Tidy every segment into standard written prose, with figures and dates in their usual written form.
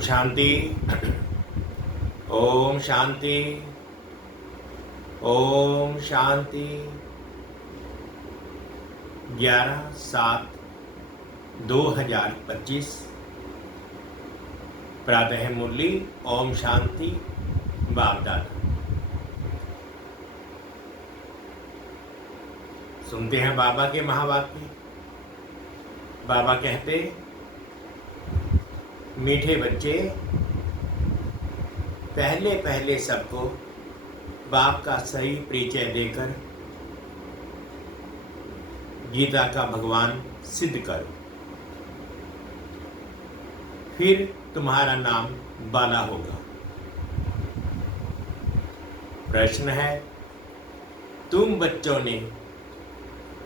शांति। ओम शांति। ओम शांति। 11/7/2025 प्रातः मुरली। ओम शांति। बाप दादा सुनते हैं बाबा के महावाक्य। बाबा कहते, मीठे बच्चे, पहले पहले सबको बाप का सही परिचय देकर गीता का भगवान सिद्ध करो, फिर तुम्हारा नाम बाला होगा। प्रश्न है, तुम बच्चों ने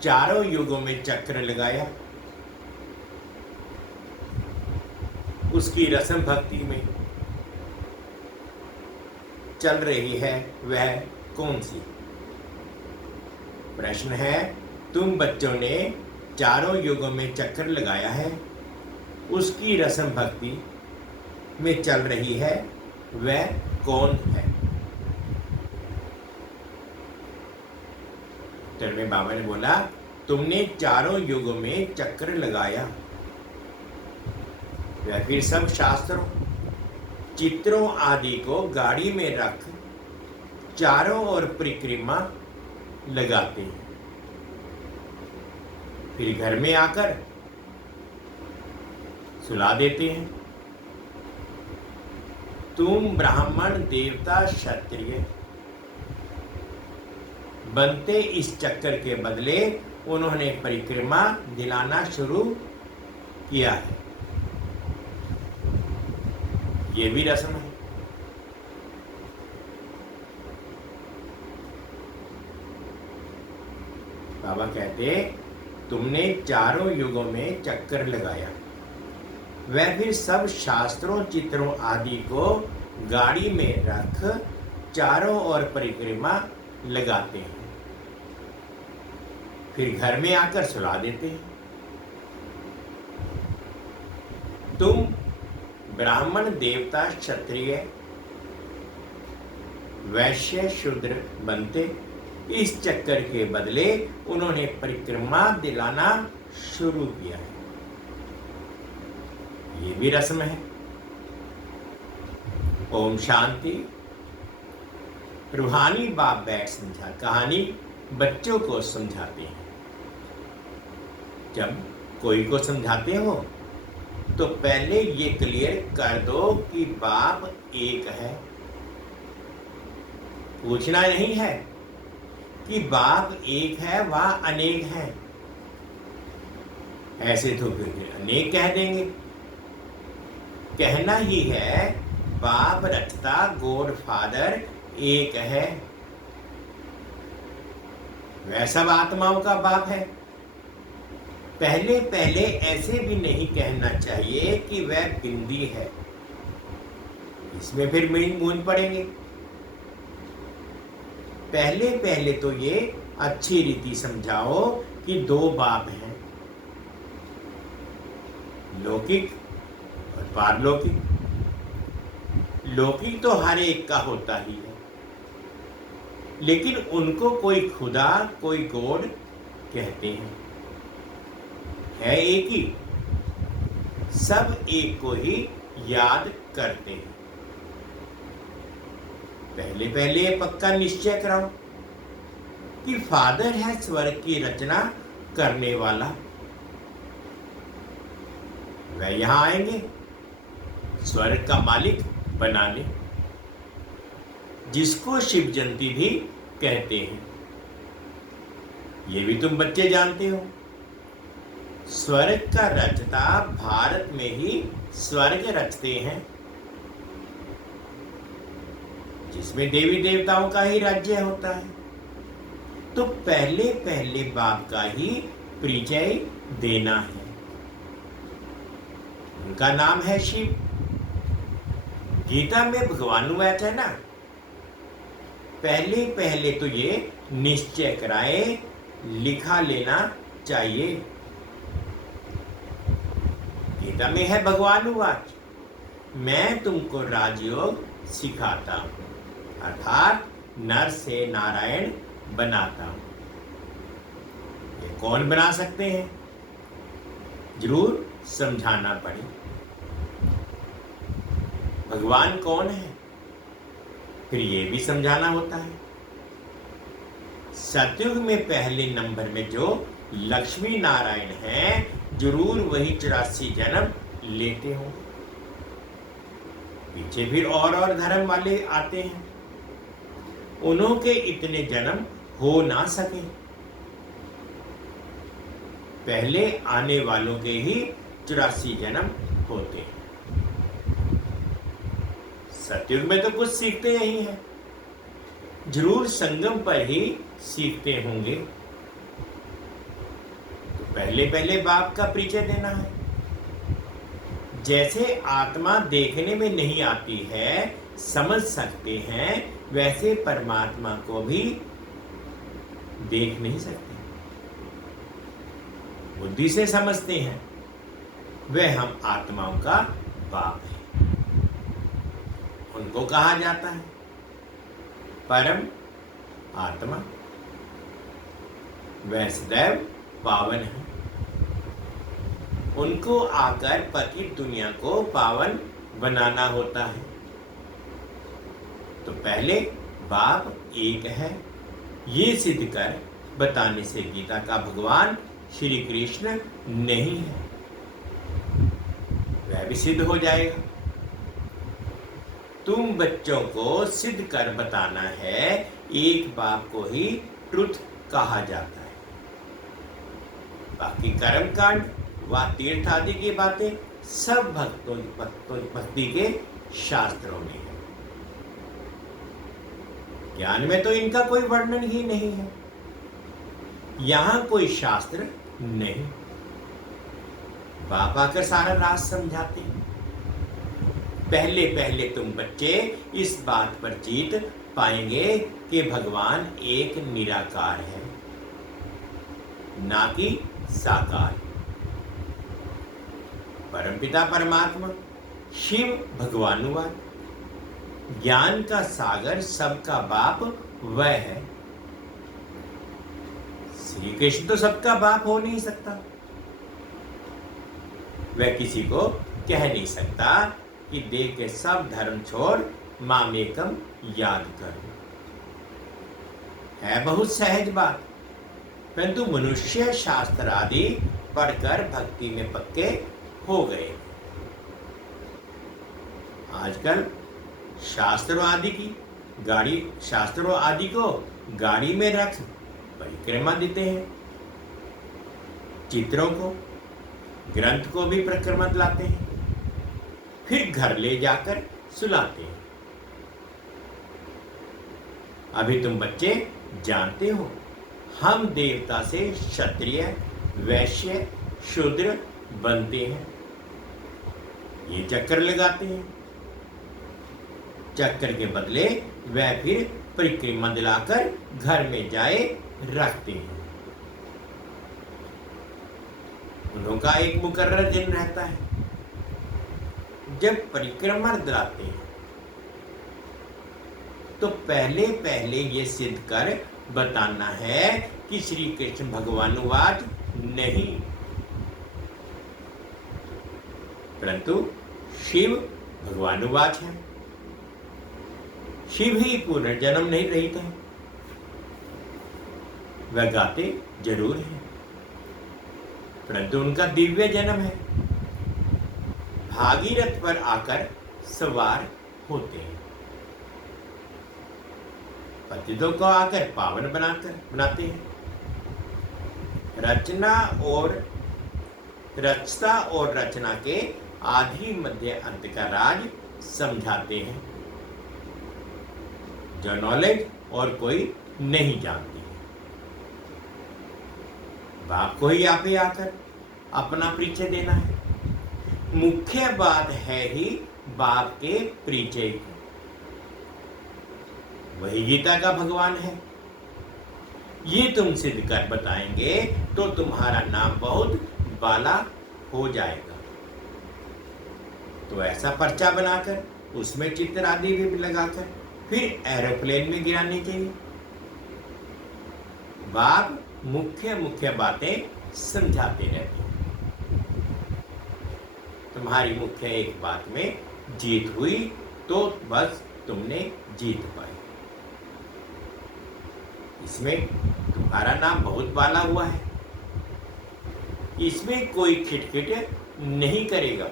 चारों युगों में चक्र लगाया, उसकी रस्म भक्ति में चल रही है वह कौन सी? प्रश्न है, तुम बच्चों ने चारों युगों में चक्कर लगाया है, उसकी रस्म भक्ति में चल रही है वह कौन है? उत्तर में बाबा ने बोला, तुमने चारों युगों में चक्कर लगाया, वह फिर सब शास्त्रों चित्रों आदि को गाड़ी में रख चारों ओर परिक्रमा लगाते हैं, फिर घर में आकर सुला देते हैं। तुम ब्राह्मण देवता क्षत्रिय बनते इस चक्कर के बदले उन्होंने परिक्रमा दिलाना शुरू किया है। ये भी रस्म है। बाबा कहते, तुमने चारों युगों में चक्कर लगाया, वह फिर सब शास्त्रों चित्रों आदि को गाड़ी में रख चारों ओर परिक्रमा लगाते हैं, फिर घर में आकर सुला देते हैं। तुम ब्राह्मण देवता क्षत्रिय वैश्य शूद्र बनते इस चक्कर के बदले उन्होंने परिक्रमा दिलाना शुरू किया है। ये भी रस्म है। ओम शांति। रूहानी बाप बैठ समझा कहानी बच्चों को समझाते हैं। जब कोई को समझाते हो तो पहले ये क्लियर कर दो कि बाप एक है। पूछना नहीं है कि बाप एक है व अनेक है, ऐसे तो फिर अनेक कह देंगे। कहना ही है बाप रचता गॉड फादर एक है, वह सब आत्माओं का बाप है। पहले पहले ऐसे भी नहीं कहना चाहिए कि वह बिंदी है, इसमें फिर मूंझ पड़ेंगे। पहले पहले तो ये अच्छी रीति समझाओ कि दो बाप हैं, लौकिक और पारलौकिक। लौकिक तो हर एक का होता ही है, लेकिन उनको कोई खुदा कोई गॉड कहते हैं। है एक ही, सब एक को ही याद करते हैं। पहले पहले पक्का निश्चय कराओ कि फादर है स्वर्ग की रचना करने वाला, वह यहां आएंगे स्वर्ग का मालिक बनाने, जिसको शिव जयंती भी कहते हैं। ये भी तुम बच्चे जानते हो। स्वर्ग का रचता भारत में ही स्वर्ग रचते हैं, जिसमें देवी देवताओं का ही राज्य होता है। तो पहले पहले बाप का ही परिचय देना है। उनका नाम है शिव। गीता में भगवान वाच है ना, पहले पहले तो ये निश्चय कराए, लिखा लेना चाहिए। गीता में है भगवान वाच, मैं तुमको राजयोग सिखाता हूं, अर्थात नर से नारायण बनाता हूं। ये कौन बना सकते हैं? जरूर समझाना पड़े। भगवान कौन है, फिर ये भी समझाना होता है। सतयुग में पहले नंबर में जो लक्ष्मी नारायण हैं, जरूर वही 84 जन्म लेते हो। पीछे फिर और धर्म वाले आते हैं, उन्हों के इतने जन्म हो ना सके। पहले आने वालों के ही 84 जन्म होते हैं। सतयुग में तो कुछ सीखते ही हैं, जरूर संगम पर ही सीखते होंगे। तो पहले पहले बाप का परिचय देना है। जैसे आत्मा देखने में नहीं आती है, समझ सकते हैं, वैसे परमात्मा को भी देख नहीं सकते, बुद्धि से समझते हैं। वह हम आत्माओं का बाप है। उनको कहा जाता है परम आत्मा। वह सदैव पावन है। उनको आकर पतित दुनिया को पावन बनाना होता है। तो पहले बाप एक है, ये सिद्ध कर बताने से गीता का भगवान श्री कृष्ण नहीं है, वह भी सिद्ध हो जाएगा। तुम बच्चों को सिद्ध कर बताना है, एक बाप को ही ट्रुथ कहा जाता है। बाकी कर्म कांड व तीर्थ आदि की बातें सब भक्ति के शास्त्रों में है। ज्ञान में तो इनका कोई वर्णन ही नहीं है। यहां कोई शास्त्र नहीं। बाप आकर सारा राज समझाते हैं। पहले पहले तुम बच्चे इस बात पर जीत पाएंगे कि भगवान एक निराकार है, ना कि साकार। परमपिता परमात्मा शिव भगवानुवाद, ज्ञान का सागर सबका बाप वह है। श्री कृष्ण तो सबका बाप हो नहीं सकता। वह किसी को कह नहीं सकता कि देख के सब धर्म छोड़ मामेकम याद कर। है बहुत सहज बात, परंतु मनुष्य शास्त्र आदि पढ़कर भक्ति में पक्के हो गए। आजकल शास्त्रों आदि को गाड़ी में रख परिक्रमा देते हैं। चित्रों को, ग्रंथ को भी परिक्रमा लाते हैं, फिर घर ले जाकर सुलाते हैं। अभी तुम बच्चे जानते हो, हम देवता से क्षत्रिय, वैश्य, शूद्र बनते हैं। ये चक्कर लगाते हैं। चक्कर के बदले वह फिर परिक्रमा दिलाकर घर में जाए रखते हैं। उनका एक मुकर्रर दिन रहता है। जब परिक्रमा दिलाते हैं तो पहले पहले ये सिद्ध कर बताना है कि श्री कृष्ण भगवानुवाद नहीं, परंतु शिव भगवानुवाद है। शिव ही पुनर्जन्म नहीं रहित है। वह गाते जरूर है, परंतु उनका दिव्य जन्म है। भागीरथ पर आकर सवार होते हैं। पतितों को आकर पावन बनाते हैं। रचता और रचना के आदि मध्य अंत का राज समझाते हैं, जो नॉलेज और कोई नहीं जानती है। बाप को ही आप ही आकर अपना परिचय देना है। मुख्य बात है ही बाप के परिचय की। वही गीता का भगवान है। ये तुम सिद्ध कर बताएंगे तो तुम्हारा नाम बहुत बाला हो जाएगा। तो ऐसा पर्चा बनाकर उसमें चित्र आदि भी लगाकर फिर एरोप्लेन में गिराने चाहिए। बाप मुख्य मुख्य बातें समझाते रहते हैं। तुम्हारी मुख्य एक बात में जीत हुई तो बस तुमने जीत पाई। इसमें तुम्हारा नाम बहुत बाला हुआ है, इसमें कोई खिटखिट नहीं करेगा।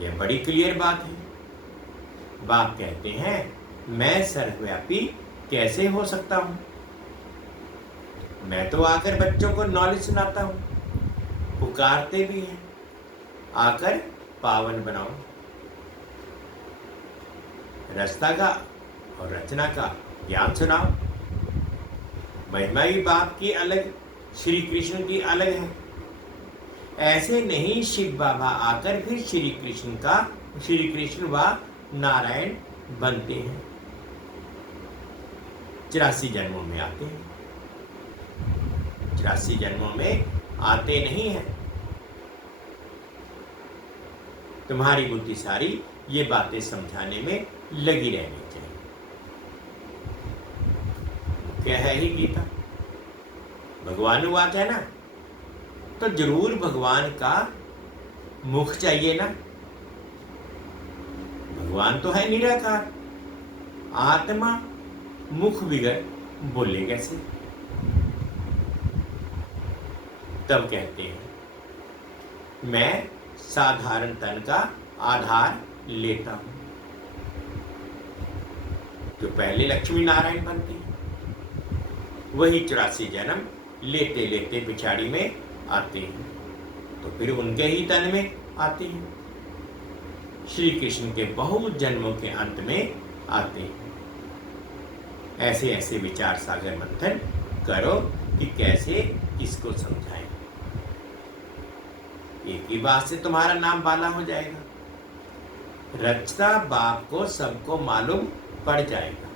यह बड़ी क्लियर बात है। बाप कहते हैं मैं सर्वव्यापी कैसे हो सकता हूं? मैं तो आकर बच्चों को नॉलेज सुनाता हूं, पुकारते भी हैं आकर पावन बनाओ। रचना का और रचना का ज्ञान सुनाओ। महिमा भी बाप की अलग, श्री कृष्ण की अलग है। ऐसे नहीं शिव बाबा आकर फिर श्री कृष्ण व नारायण बनते हैं। 84 जन्मों में आते हैं, 84 जन्मों में आते नहीं हैं। तुम्हारी बुद्धि सारी ये बातें समझाने में लगी रहनी चाहिए। क्या है ही गीता, भगवानुवाच है ना, तो जरूर भगवान का मुख चाहिए ना। भगवान तो है निराकार, आत्मा मुख बिगर बोले कैसे? तब कहते हैं मैं साधारण तन का आधार लेता हूं। जो पहले लक्ष्मी नारायण बनते हैं वही 84 जन्म लेते लेते पिछाड़ी में आते हैं, तो फिर उनके ही तन में आते हैं। श्री कृष्ण के बहुत जन्मों के अंत में आते हैं। ऐसे ऐसे विचार सागर मंथन करो कि कैसे किसको समझाएं। एक ही बात से तुम्हारा नाम बाला हो जाएगा। रचना बाप को सबको मालूम पड़ जाएगा।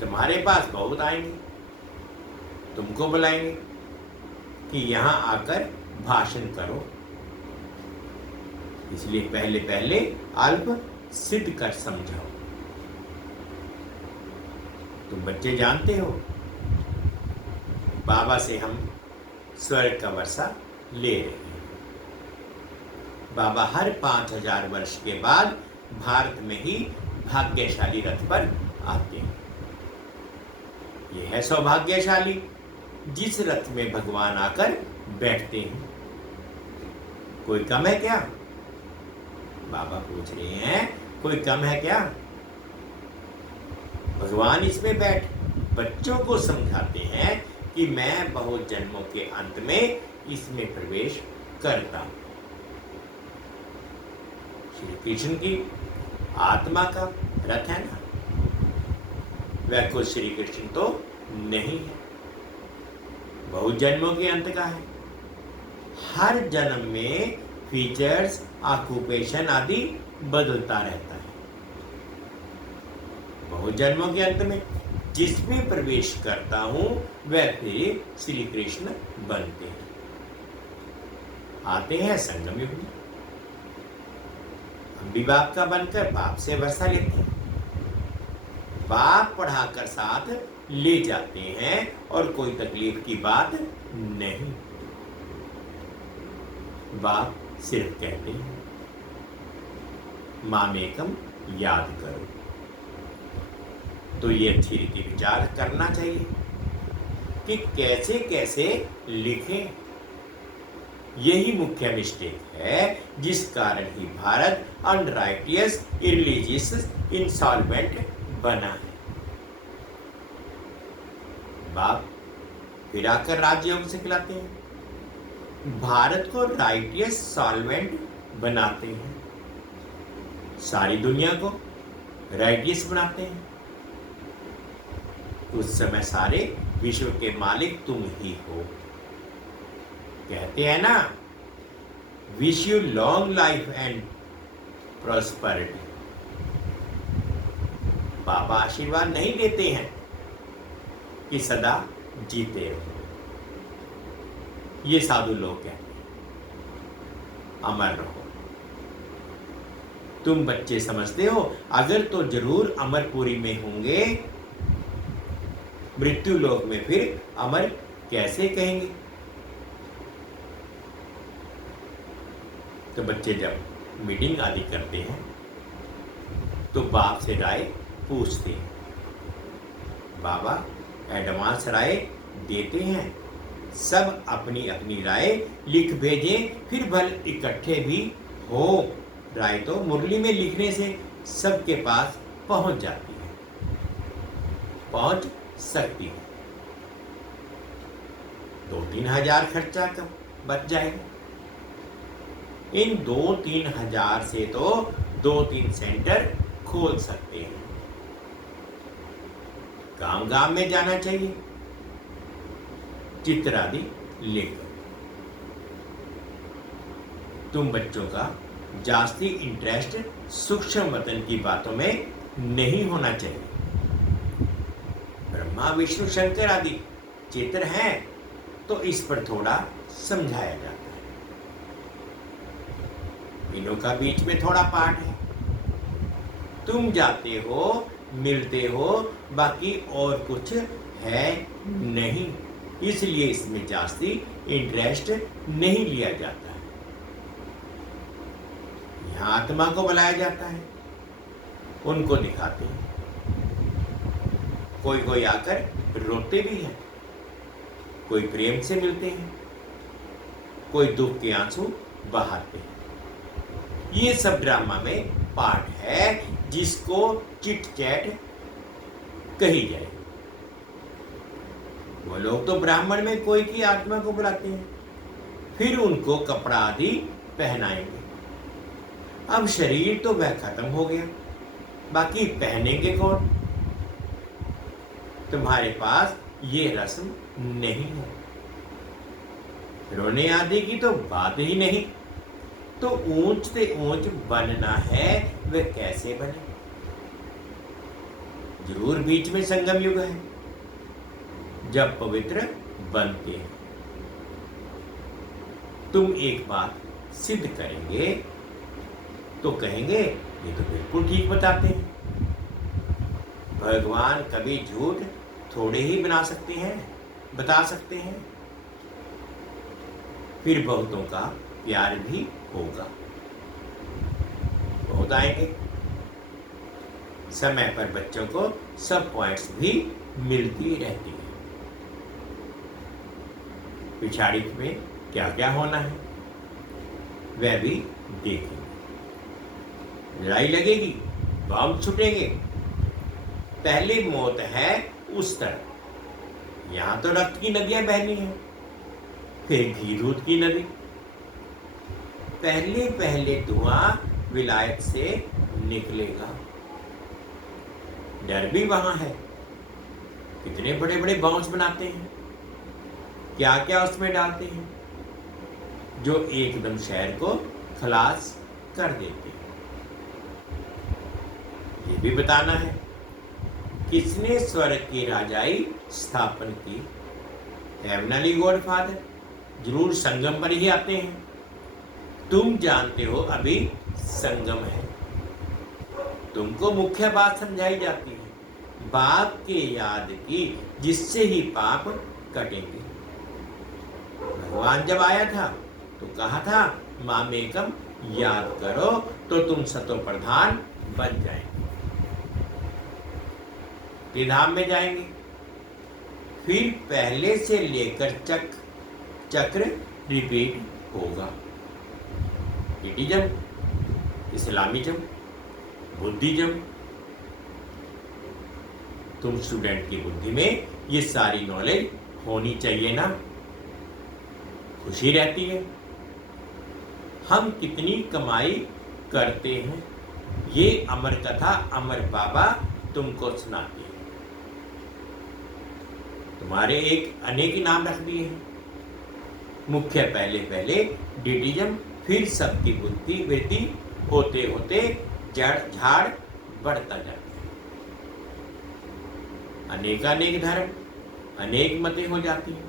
तुम्हारे पास बहुत आएंगे, तुमको बुलाएंगे कि यहां आकर भाषण करो। इसलिए पहले पहले अल्प सिद्ध कर समझाओ। तुम बच्चे जानते हो बाबा से हम स्वर्ग का वर्षा ले रहे हैं। बाबा हर 5000 वर्ष के बाद भारत में ही भाग्यशाली रथ पर आते हैं। यह है सौभाग्यशाली जिस रथ में भगवान आकर बैठते हैं। कोई कम है क्या? बाबा पूछ रहे हैं कोई कम है क्या? भगवान इसमें बैठ बच्चों को समझाते हैं कि मैं बहुत जन्मों के अंत में इसमें प्रवेश करता हूं। श्री कृष्ण की आत्मा का रथ है ना, वह खुद श्री कृष्ण तो नहीं है, बहुत जन्मों के अंत का है। हर जन्म में फीचर्स, ऑक्यूपेशन आदि बदलता रहता है। बहुत जन्मों के अंत में जिसमें प्रवेश करता हूं वह फिर श्री कृष्ण बनते हैं, आते हैं संगम युग में। हम भी बाप का बनकर बाप से वर्षा लेते हैं। बाप पढ़ाकर साथ ले जाते हैं और कोई तकलीफ की बात नहीं। बाप सिर्फ कहते हैं मामेकम याद करो। तो ये अच्छी रीति विचार करना चाहिए कि कैसे कैसे लिखें। यही मुख्य मिस्टेक है जिस कारण ही भारत अनराइटियस, इरिलीजियस, इंसॉल्वेंट बना है। बाप फिर आकर राजयोग सिखलाते हैं, भारत को राइटियस, सॉल्वेंट बनाते हैं, सारी दुनिया को राइटियस बनाते हैं। उस समय सारे विश्व के मालिक तुम ही हो। कहते हैं ना, wish you long life and prosperity. बाबा आशीर्वाद नहीं देते हैं कि सदा जीते रहो। ये साधु लोग कहते हैं। अमर रहो। तुम बच्चे समझते हो अगर तो जरूर अमरपुरी में होंगे, मृत्यु लोक में फिर अमर कैसे कहेंगे? तो बच्चे जब मीटिंग आदि करते हैं तो बाप से राय पूछते हैं। बाबा एडवांस राय देते हैं, सब अपनी अपनी राय लिख भेजें, फिर भल इकट्ठे भी हो। राय तो मुरली में लिखने से सबके पास पहुंच जाती है, पहुंच सकती है। 2-3 हजार खर्चा कम बच जाएगा। इन 2-3 हजार से तो 2-3 सेंटर खोल सकते हैं। गांव गांव में जाना चाहिए चित्र आदि लेकर। तुम बच्चों का जास्ती इंटरेस्ट सूक्ष्म वतन की बातों में नहीं होना चाहिए। ब्रह्मा विष्णु शंकर आदि चित्र हैं तो इस पर थोड़ा समझाया जाता है। इनों का बीच में थोड़ा पाठ है। तुम जाते हो, मिलते हो, बाकी और कुछ है नहीं, इसलिए इसमें जास्ती इंटरेस्ट नहीं लिया जाता है। यहाँ आत्मा को बुलाया जाता है, उनको दिखाते हैं। कोई कोई आकर रोते भी हैं, कोई प्रेम से मिलते हैं, कोई दुख के आंसू बहाते हैं। ये सब ड्रामा में पार्ट है जिसको चिट चैट कही जाए। वो लोग तो ब्राह्मण में कोई की आत्मा को बुलाते हैं, फिर उनको कपड़ा आदि पहनाएंगे। अब शरीर तो वह खत्म हो गया, बाकी पहनेंगे कौन? तुम्हारे पास ये रस्म नहीं है। रोने आदि की तो बात ही नहीं। तो ऊंच से ऊंच बनना है, वह कैसे बने? जरूर बीच में संगम युग है जब पवित्र बनते हैं। तुम एक बात सिद्ध करेंगे तो कहेंगे ये तो बिल्कुल ठीक बताते हैं। भगवान कभी झूठ थोड़े ही बना सकते हैं, बता सकते हैं। फिर बहुतों का प्यार भी होगा, बहुत आएंगे। समय पर बच्चों को सब पॉइंट्स भी मिलती रहती है। पिछाड़ी में क्या क्या होना है वह भी देखेंगे। लड़ाई लगेगी, बम छुटेंगे। पहली मौत है उस तरफ, यहां तो रक्त की नदियां बहनी है, फिर घी दूध की नदी। पहले पहले धुआं विलायत से निकलेगा। डर भी वहां है। कितने बड़े बड़े बाउंस बनाते हैं, क्या क्या उसमें डालते हैं जो एकदम शहर को खलास कर देते हैं। ये भी बताना है किसने स्वर्ग की राजाई स्थापन की। हेवनली गॉड फादर जरूर संगम पर ही आते हैं। तुम जानते हो अभी संगम है। तुमको मुख्य बात समझाई जाती है, बाप के याद की, जिससे ही पाप कटेंगे। भगवान जब आया था तो कहा था मामेकम याद करो तो तुम सतो प्रधान बन जाएंगे। धाम में जाएंगे, फिर पहले से लेकर चक्र रिपीट होगा। हिटिज्म, इस्लामिज्म, बुद्धिज्म। तुम स्टूडेंट की बुद्धि में ये सारी नॉलेज होनी चाहिए ना, खुशी रहती है। हम कितनी कमाई करते हैं ये अमर कथा अमर बाबा तुमको सुनाते हैं। तुम्हारे एक अनेक नाम रख दिए हैं। मुख्य पहले पहले डिटिज्म, फिर सबकी बुद्धि वृद्धि होते होते जड़ झाड़ बढ़ता जाता है। अनेकानेक धर्म, अनेक मतें हो जाती हैं।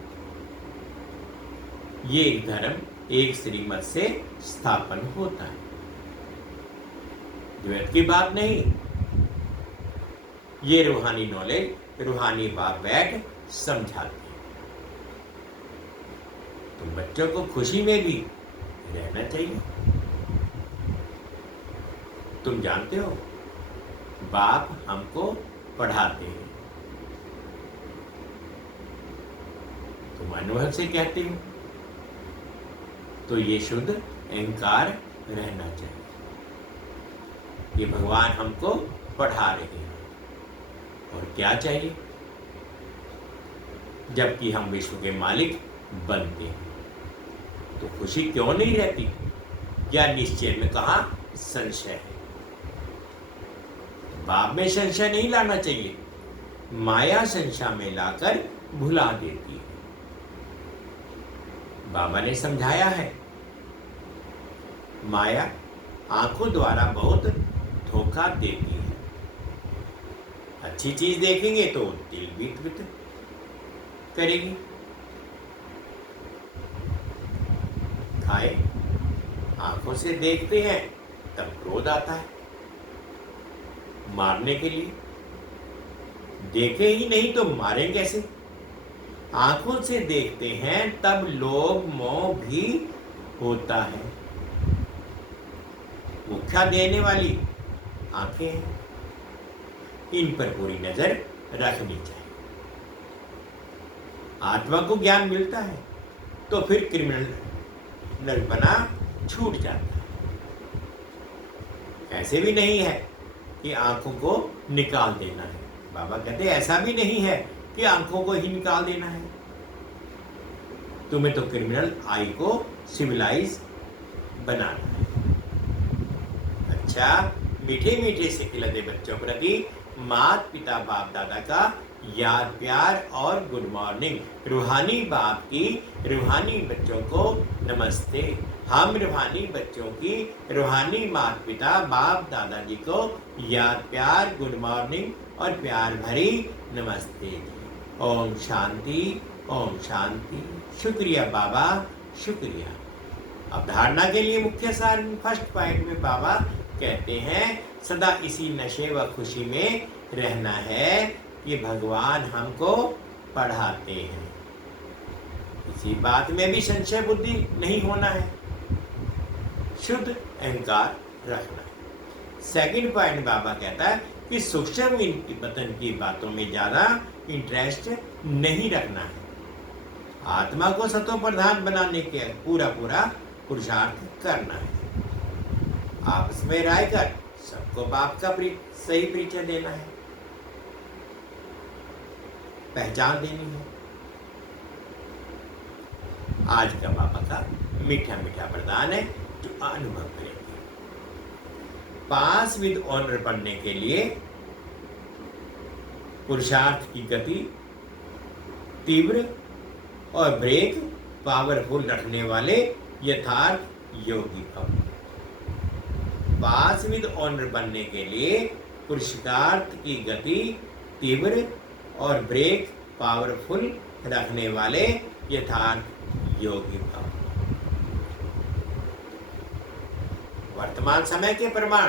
ये धर्म एक श्रीमत से स्थापन होता है। द्वैत की बात नहीं, ये रूहानी नॉलेज रूहानी बाप बैठ समझाते हैं। तो बच्चों को खुशी में भी रहना चाहिए। तुम जानते हो, बाप हमको पढ़ाते हैं, तुम अनुभव से कहते हो, तो ये शुद्ध अहंकार रहना चाहिए। ये भगवान हमको पढ़ा रहे हैं, और क्या चाहिए जबकि हम विश्व के मालिक बनते हैं, तो खुशी क्यों नहीं रहती? या निश्चय में कहा संशय है। बाप में संशय नहीं लाना चाहिए, माया संशय में लाकर भुला देती है। बाबा ने समझाया है, माया आंखों द्वारा बहुत धोखा देती है। अच्छी चीज देखेंगे तो दिल विकृत करेगी। खाए आंखों से देखते हैं तब क्रोध आता है मारने के लिए, देखे ही नहीं तो मारे कैसे? आंखों से देखते हैं तब लोभ मोह भी होता है। मुख्या देने वाली आंखें हैं, इन पर पूरी नजर रखनी चाहिए। आत्मा को ज्ञान मिलता है तो फिर क्रिमिनल बना छूट जाता है। ऐसे भी नहीं है कि आंखों को निकाल देना है। बाबा कहते हैं ऐसा भी नहीं है कि आंखों को ही निकाल देना है। तुम्हें तो क्रिमिनल आई को सिविलाइज बनाना है। अच्छा, मीठे मीठे से खिलते बच्चों प्रति माता पिता बाप दादा का याद प्यार और गुड मॉर्निंग। रूहानी बाप की रूहानी बच्चों को नमस्ते। हम रूहानी बच्चों की रूहानी माता पिता बाप दादाजी को याद प्यार गुड मॉर्निंग और प्यार भरी नमस्ते। ओम शांति, ओम शांति। शुक्रिया बाबा, शुक्रिया। अब धारणा के लिए मुख्य सार फर्स्ट पॉइंट में बाबा कहते हैं सदा इसी नशे व खुशी में रहना है कि भगवान हमको पढ़ाते हैं। इसी बात में भी संशय बुद्धि नहीं होना है, शुद्ध अहंकार रखना है। सेकंड पॉइंट बाबा कहता है कि सूक्ष्म पतन की बातों में ज्यादा इंटरेस्ट नहीं रखना है। आत्मा को सतो प्रधान बनाने के पूरा पुरुषार्थ करना है। आपस में राय कर सबको बाप का सही परिचय देना है, पहचान देनी है। आज का बाबा का मीठा मीठा वरदान है जो अनुभव करेंगे। पास विद ऑनर पढ़ने के लिए पुरुषार्थ की गति तीव्र और ब्रेक पावरफुल रखने वाले यथार्थ योगी भव। पास विद ऑनर बनने के लिए पुरुषार्थ की गति तीव्र और ब्रेक पावरफुल रखने वाले यथार्थ योगी भव। वर्तमान समय के प्रमाण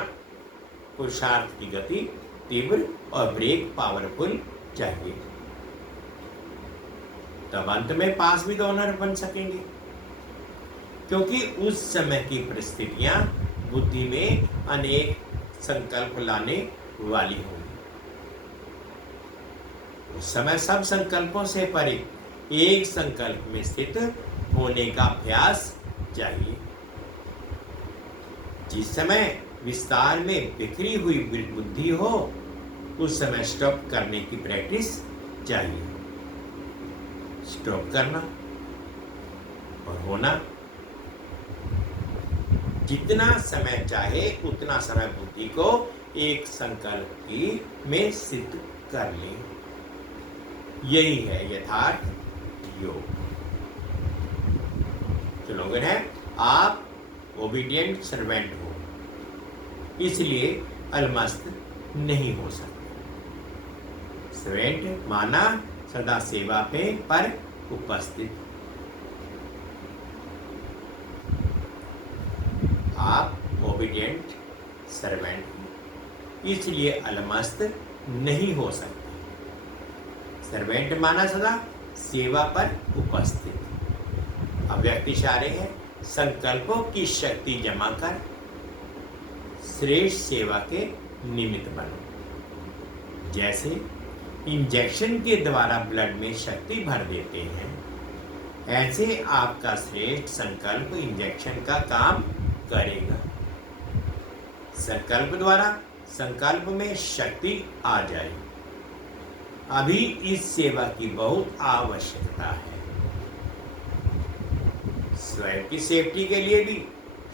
पुरुषार्थ की गति तीव्र और ब्रेक पावरफुल चाहिए, तब अंत में पास विद ऑनर बन सकेंगे। क्योंकि उस समय की परिस्थितियां बुद्धि में अनेक संकल्प लाने वाली होंगी। उस समय सब संकल्पों से परे एक संकल्प में स्थित होने का अभ्यास चाहिए। जिस समय विस्तार में बिखरी हुई बुद्धि हो उस समय स्टॉप करने की प्रैक्टिस चाहिए। स्टॉप करना और होना, जितना समय चाहे उतना समय बुद्धि को एक संकल्प की में सिद्ध कर ले। यही है यथार्थ योग। स्लोगन है आप ओबीडियंट सर्वेंट हो, इसलिए अलमस्त नहीं हो सकते। सर्वेंट माना सदा सेवा पे पर उपस्थित। ओबीडियंट सर्वेंट हूँ, इसलिए अलमस्त नहीं हो सकते। सर्वेंट माना सदा सेवा पर उपस्थित। अब व्यक्ति इशारे है, संकल्पों की शक्ति जमा कर श्रेष्ठ सेवा के निमित्त बनो। जैसे इंजेक्शन के द्वारा ब्लड में शक्ति भर देते हैं, ऐसे आपका श्रेष्ठ संकल्प इंजेक्शन का काम करेगा। संकल्प द्वारा संकल्प में शक्ति आ जाए। अभी इस सेवा की बहुत आवश्यकता है। स्वयं की सेफ्टी के लिए भी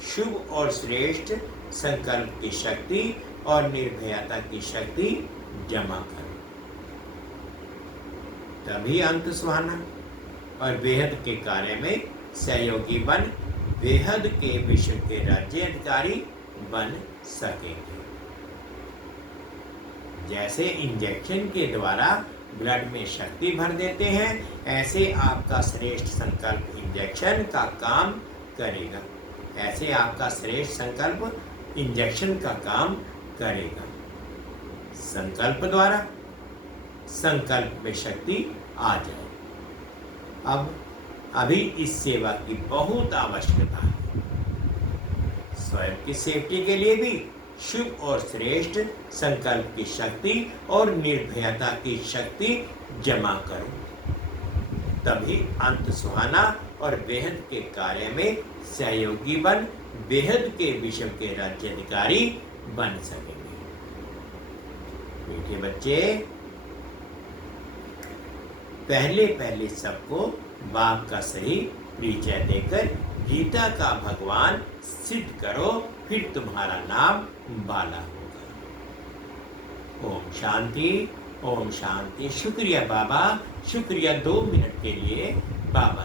शुभ और श्रेष्ठ संकल्प की शक्ति और निर्भयता की शक्ति जमा करो, तभी अंत सुहाना और बेहद के कार्य में सहयोगी बन बेहद के विश्व के राज्य अधिकारी बन सकेंगे। जैसे इंजेक्शन के द्वारा ब्लड में शक्ति भर देते हैं, ऐसे आपका श्रेष्ठ संकल्प इंजेक्शन का काम करेगा। ऐसे आपका श्रेष्ठ संकल्प इंजेक्शन का काम करेगा। संकल्प द्वारा संकल्प में शक्ति आ जाए। अब अभी इस सेवा की बहुत आवश्यकता है। स्वयं की सेफ्टी के लिए भी शुभ और श्रेष्ठ संकल्प की शक्ति और निर्भयता की शक्ति जमा करो, तभी अंत सुहाना और बेहद के कार्य में सहयोगी बन बेहद के विश्व के राज्य अधिकारी बन सकेंगे। मीठे बच्चे, पहले पहले सबको बाप का सही परिचय देकर गीता का भगवान सिद्ध करो, फिर तुम्हारा नाम बाला होगा। ओम शांति, ओम शांति। शुक्रिया बाबा, शुक्रिया 2 मिनट के लिए बाबा।